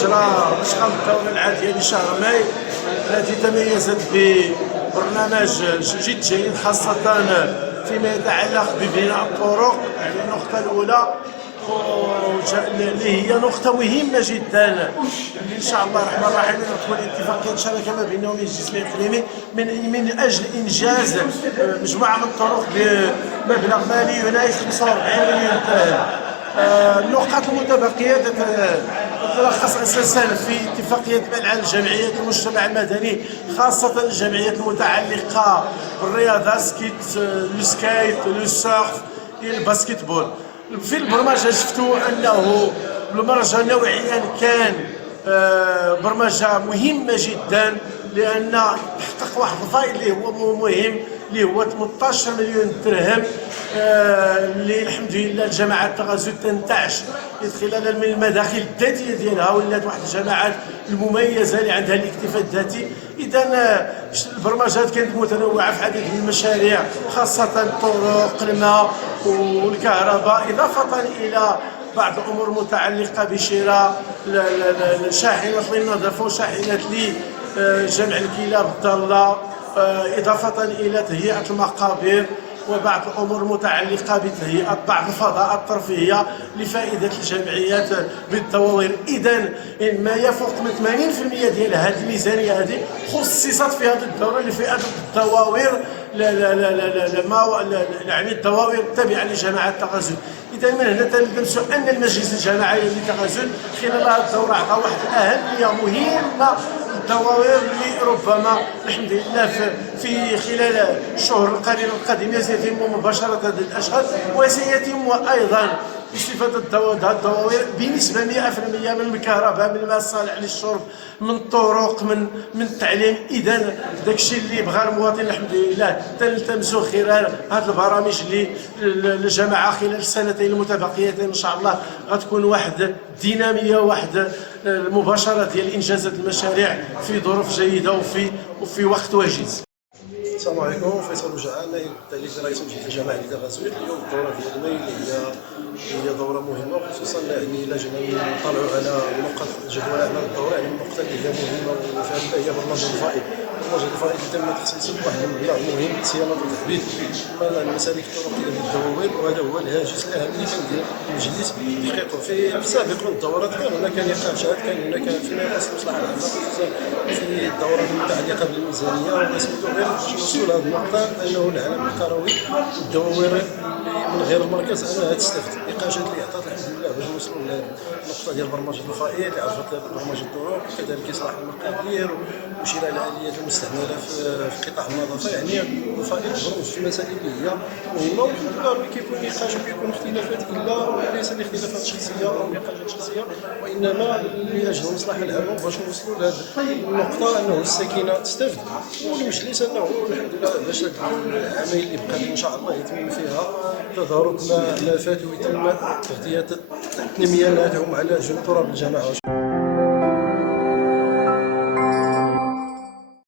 أجرى نشاط الدورة العادية لشهر ماي التي تميزت ببرنامج جد جيد، خاصة فيما يتعلق ببناء الطرق. يعني النقطة الأولى اللي هي نقطة مهمة جدا، اللي إن شاء الله الرحمن الرحيم تكون اتفاقية شراكة ما بينهم الجسم الإقليمي من أجل إنجاز مجموعة من الطرق بمبلغ مالي يناهز 45 مليون درهم. النقاط المتبقية تتلخص أساسا في اتفاقية منع الجمعيات المجتمع المدني، خاصة الجمعيات المتعلقة بالرياضة، لو سكايت، لو سيرف، الباسكتبول. في البرمجة شفتوا أنه البرمجة نوعيا كان برمجة مهمة جدا، لأن تحقق واحد الفائض اللي هو مهم، اللي هو 18 مليون درهم، اللي الحمد لله الجماعة التغازل تنتعش خلال من المداخل الذاتية ديالها، ولات واحد الجماعات المميزة اللي عندها الاكتفاء الذاتي. إذا البرمجات كانت متنوعة في عديد من المشاريع، خاصة الطرق، الماء والكهرباء، إضافة إلى بعض الأمور المتعلقة بشراء شاحنات للنظافة وشاحنات لجمع الكلاب الضالة، إضافة إلى تهيئة المقابر وبعض الأمور المتعلقة بتهيئة بعض الفضاءات الترفيهية لفائدة الجمعيات بالدواوين. إذا ما يفوق من 80% ديال هذه الميزانية هذه خصصت في هذه الدورة لفئة الدواوير، يعني الدواوير التابعة لجماعة التغازل. إذا من هنا تلمس أن المجلس الجماعي للتغازل خلال هذه الدورة أعطى واحد الأهمية مهمة الدواوير اللي ربما الحمد لله في خلال الشهور القادمة سيتم مباشرة هذه الأشغال، وسيتم أيضا استفادة الدواوير بنسبة 100% من الكهرباء، من الماء الصالح للشرب، من الطرق، من التعليم. إذا داكشي اللي بغى المواطن الحمد لله تلتمسوا خلال هذه البرامج اللي الجماعة خلال السنتين المتبقيتين إن شاء الله غتكون واحد دينامية، واحد المباشرة ديال إنجازات المشاريع في ظروف جيدة وفي وقت وجيز. السلام عليكم. فيصل بوجعان، نائب التالي رئيس مجلس الجماعي للتغازل. اليوم الدوره ديال الماي هي دوره مهمه، خصوصا يعني الا جينا نطلعوا على نقاط جدول اعمال الدوره. يعني النقطه اللي هي مهمه وفيها هي برنامج الفائض. برنامج الفائض اللي تم تخصيصه بواحد المبلغ مهم لصيانه وتثبيت المسالك الطرقيه للدواوين، وهذا هو الهاجس الاهم اللي كان ديال المجلس تحقيقه. في السابق من الدورات كان هناك نقاشات، كان هناك فيما يخص المصلحه العامه، خصوصا في الدورات المتعلقه بالميزانيه، وسميتو غير وصول هذه النقطه انه العالم الكروي والدواوير من غير المركز انها تستفد. النقاشات اللي عطات الحمد لله باش نوصلوا للنقطه ديال برمجه الفائض اللي عرفت برمجه الطرق، وكذلك اصلاح المقادير وشراء الاليات المستعمله في قطاع النظافه. يعني الفائض برمج في مسائل اللي هي مهمه، والحمد لله ربي كيكون نقاش وكيكون اختلافات، الا ليس لاختلافات شخصيه او نقاشات شخصيه، وانما لاجل المصلحه العامه باش نوصلوا لهذه النقطه انه الساكنه تستفد، والمجلس انه الحمد لله باش العمليه اللي بقات ان شاء الله يتم فيها تدارك ما فات ويتم تغطيه التنميه لهم على جل تراب الجماعه.